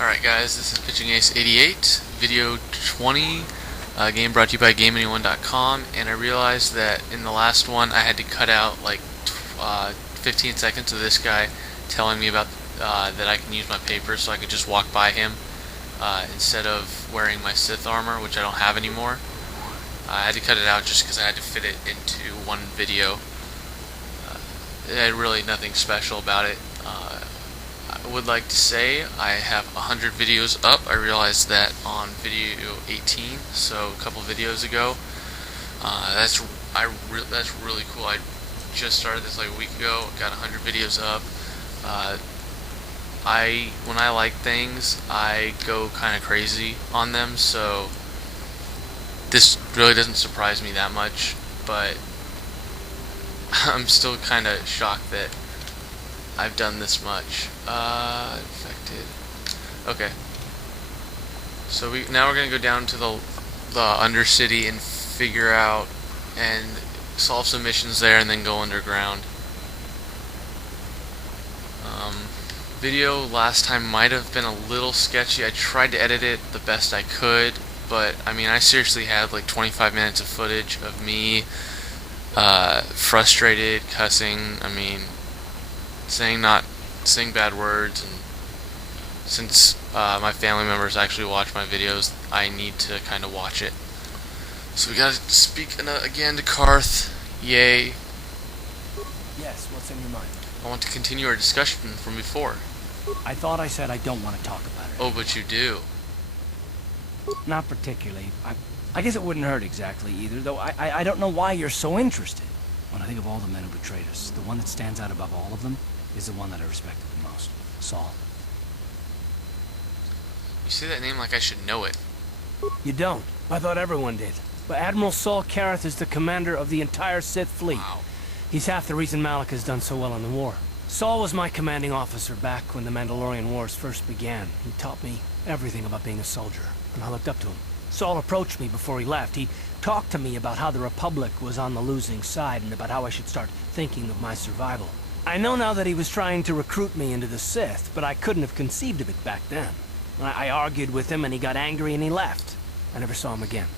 Alright guys, this is Pitching Ace 88, video 20, game brought to you by GameAnyone.com, and I realized that in the last one I had to cut out like 15 seconds of this guy telling me about that I can use my paper so I could just walk by him instead of wearing my Sith armor, which I don't have anymore. I had to cut it out just because I had to fit it into one video. It had really nothing special about it. I would like to say I have 100 videos up. I realized that on video 18, so a couple videos ago. That's really cool. I just started this like a week ago. Got 100 videos up. When I like things, I go kind of crazy on them. So this really doesn't surprise me that much, but I'm still kind of shocked that I've done this much. Infected. Okay. So now we're gonna go down to the Undercity and figure out and solve some missions there, and then go underground. Video last time might have been a little sketchy. I tried to edit it the best I could, but I mean, I seriously had like 25 minutes of footage of me frustrated, cussing. I mean, saying bad words, and since my family members actually watch my videos, I need to kind of watch it. So we gotta speak again to Carth. Yay. Yes, what's in your mind? I want to continue our discussion from before. I thought I said I don't want to talk about it. Oh, but you do. Not particularly. I guess it wouldn't hurt exactly either, though I don't know why you're so interested. When I think of all the men who betrayed us, the one that stands out above all of them is the one that I respected the most. Saul. You say that name like I should know it. You don't. I thought everyone did. But Admiral Saul Carth is the commander of the entire Sith fleet. Wow. He's half the reason Malak has done so well in the war. Saul was my commanding officer back when the Mandalorian Wars first began. He taught me everything about being a soldier, and I looked up to him. Saul approached me before he left. He talked to me about how the Republic was on the losing side and about how I should start thinking of my survival. I know now that he was trying to recruit me into the Sith, but I couldn't have conceived of it back then. I argued with him and he got angry and he left. I never saw him again.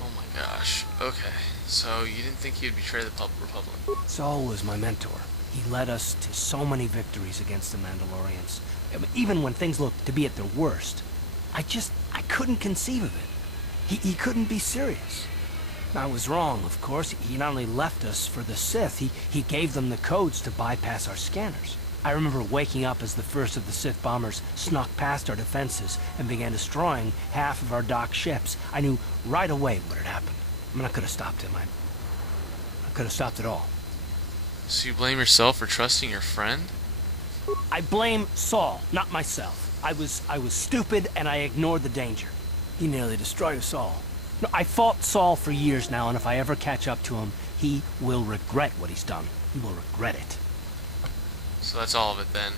Oh my gosh. Okay. So you didn't think he'd betray the Republic? Saul was my mentor. He led us to so many victories against the Mandalorians. Even when things looked to be at their worst. I couldn't conceive of it. He couldn't be serious. I was wrong, of course. He not only left us for the Sith, he gave them the codes to bypass our scanners. I remember waking up as the first of the Sith bombers snuck past our defenses and began destroying half of our docked ships. I knew right away what had happened. I mean, I could have stopped him. I could have stopped it all. So you blame yourself for trusting your friend? I blame Saul, not myself. I was stupid and I ignored the danger. He nearly destroyed us all. No, I fought Saul for years now, and if I ever catch up to him, he will regret what he's done. He will regret it. So that's all of it then?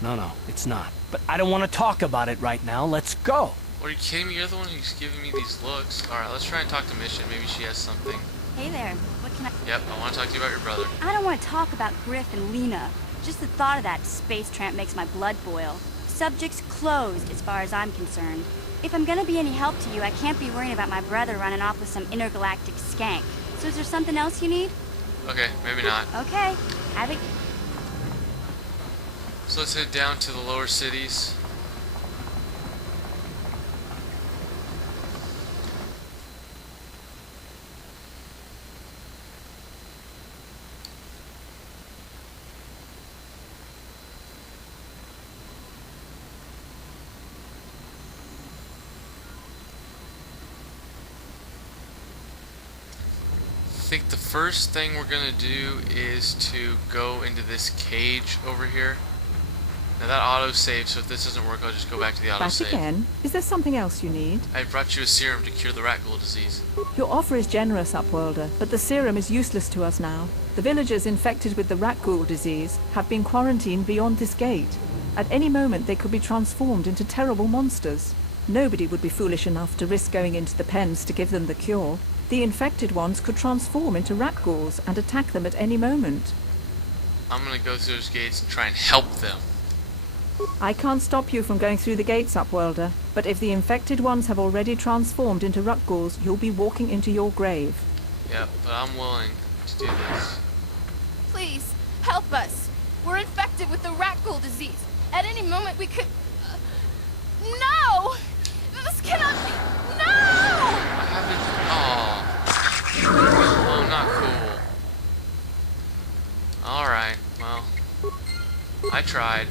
No, it's not. But I don't want to talk about it right now. Let's go. Are you kidding me? You're the one who's giving me these looks. Alright, let's try and talk to Mission. Maybe she has something. Hey there, what can I... Yep, I want to talk to you about your brother. I don't want to talk about Griff and Lena. Just the thought of that space tramp makes my blood boil. Subject's closed as far as I'm concerned. If I'm gonna be any help to you, I can't be worrying about my brother running off with some intergalactic skank. So is there something else you need? Okay, maybe not. Okay, have it... So let's head down to the lower cities. I think the first thing we're gonna do is to go into this cage over here. Now that autosave, so if this doesn't work, I'll just go back to the autosave. Back again? Is there something else you need? I brought you a serum to cure the rat ghoul disease. Your offer is generous, Upworlder, but the serum is useless to us now. The villagers infected with the rat ghoul disease have been quarantined beyond this gate. At any moment they could be transformed into terrible monsters. Nobody would be foolish enough to risk going into the pens to give them the cure. The infected ones could transform into rat ghouls and attack them at any moment. I'm gonna go through those gates and try and help them. I can't stop you from going through the gates, Upworlder, but if the infected ones have already transformed into Ruckghouls, you'll be walking into your grave. Yep, but I'm willing to do this. Please, help us. We're infected with the Rackghoul disease. At any moment we could... No! This cannot be... No! I haven't... Oh, not cool. Alright, well... I tried.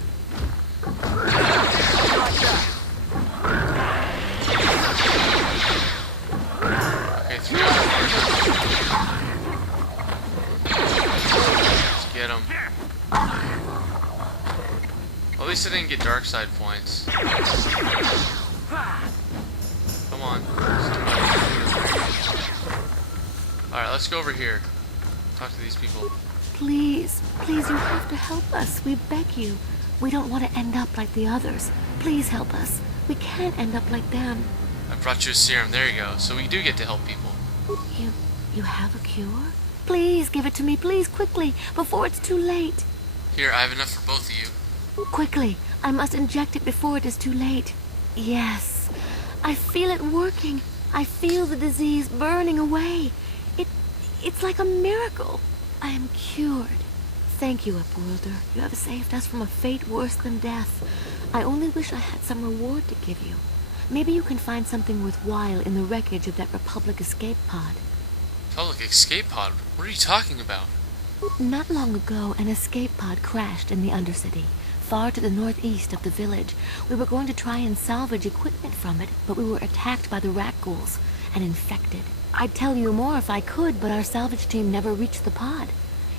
Okay, 3 on Let's get him. Well, at least I didn't get dark side points. Come on. Alright, let's go over here. Talk to these people. Please, please, you have to help us. We beg you. We don't want to end up like the others. Please help us. We can't end up like them. I brought you a serum. There you go. So we do get to help people. You have a cure? Please give it to me, please, quickly, before it's too late. Here, I have enough for both of you. Quickly, I must inject it before it is too late. Yes, I feel it working. I feel the disease burning away. It's like a miracle. I am cured. Thank you, Upworlder. You have saved us from a fate worse than death. I only wish I had some reward to give you. Maybe you can find something worthwhile in the wreckage of that Republic escape pod. Public escape pod? What are you talking about? Not long ago, an escape pod crashed in the Undercity, far to the northeast of the village. We were going to try and salvage equipment from it, but we were attacked by the Rackghouls and infected. I'd tell you more if I could, but our salvage team never reached the pod.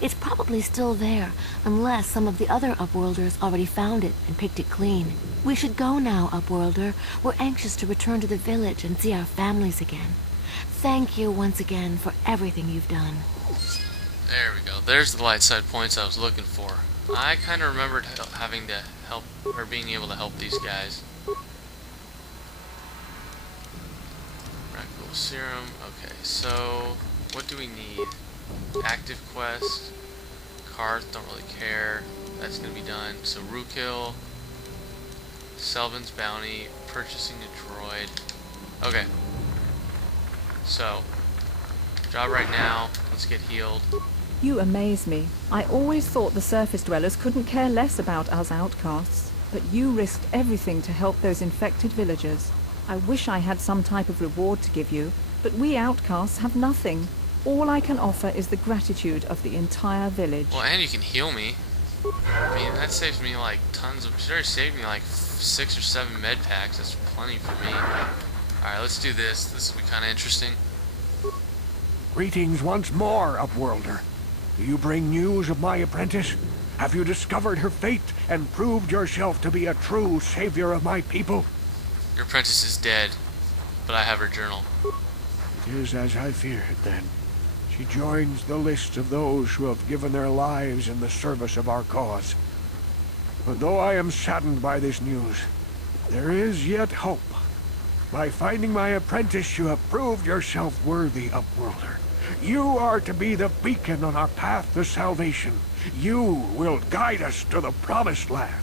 It's probably still there, unless some of the other Upworlders already found it and picked it clean. We should go now, Upworlder. We're anxious to return to the village and see our families again. Thank you once again for everything you've done. There we go. There's the light side points I was looking for. I kind of remembered having to help, or being able to help these guys. Rackghoul serum. Okay, so what do we need? Active quest. Carth, don't really care. That's gonna be done. So Rookhill, Selvin's bounty, purchasing a droid. Okay. So, job right now. Let's get healed. You amaze me. I always thought the surface dwellers couldn't care less about us outcasts, but you risked everything to help those infected villagers. I wish I had some type of reward to give you, but we outcasts have nothing. All I can offer is the gratitude of the entire village. Well, and you can heal me. I mean, that saves me like tons of... She already saved me like 6 or 7 med packs. That's plenty for me. Alright, let's do this. This will be kind of interesting. Greetings once more, Upworlder. Do you bring news of my apprentice? Have you discovered her fate and proved yourself to be a true savior of my people? Your apprentice is dead, but I have her journal. It is as I feared, then. She joins the list of those who have given their lives in the service of our cause. But though I am saddened by this news, there is yet hope. By finding my apprentice, you have proved yourself worthy, Upworlder. You are to be the beacon on our path to salvation. You will guide us to the Promised Land.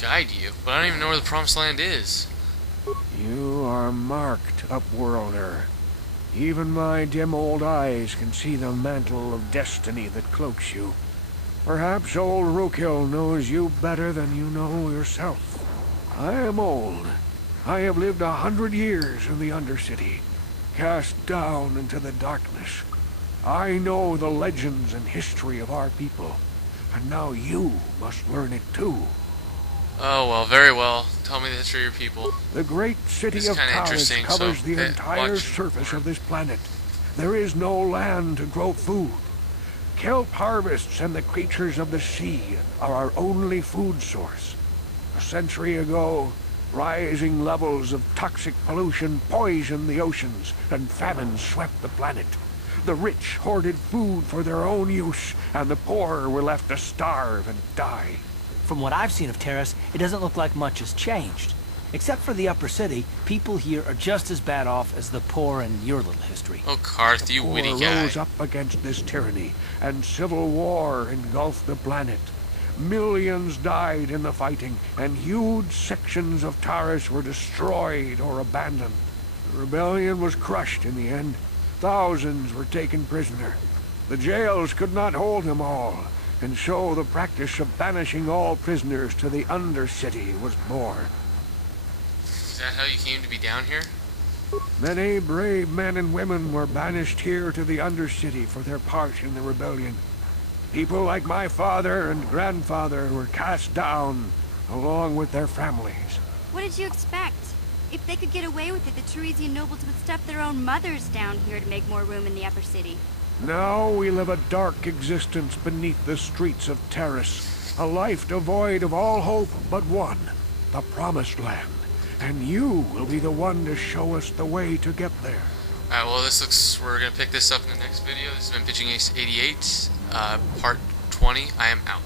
Guide you? But I don't even know where the Promised Land is. You are marked, Upworlder. Even my dim old eyes can see the mantle of destiny that cloaks you. Perhaps old Rookhill knows you better than you know yourself. I am old. I have lived 100 years in the Undercity, cast down into the darkness. I know the legends and history of our people, and now you must learn it too. Oh, well, very well. Tell me the history of your people. The great city It's of kinda Carth interesting, covers so, the hey, entire watch. surface of this planet. There is no land to grow food. Kelp harvests and the creatures of the sea are our only food source. A century ago, rising levels of toxic pollution poisoned the oceans, and famine swept the planet. The rich hoarded food for their own use, and the poor were left to starve and die. From what I've seen of Terrace, it doesn't look like much has changed. Except for the upper city, people here are just as bad off as the poor in your little history. Oh, Carth, The you poor witty guy. rose up against this tyranny, and civil war engulfed the planet. Millions died in the fighting, and huge sections of Taris were destroyed or abandoned. The rebellion was crushed in the end. Thousands were taken prisoner. The jails could not hold them all, and so the practice of banishing all prisoners to the Undercity was born. Is that how you came to be down here? Many brave men and women were banished here to the Undercity for their part in the rebellion. People like my father and grandfather were cast down, along with their families. What did you expect? If they could get away with it, the Teresian nobles would stuff their own mothers down here to make more room in the upper city. Now we live a dark existence beneath the streets of Terrace, a life devoid of all hope but one, the Promised Land. And you will be the one to show us the way to get there. Alright, well we're going to pick this up in the next video. This has been Pitching Ace 88, part 20. I am out.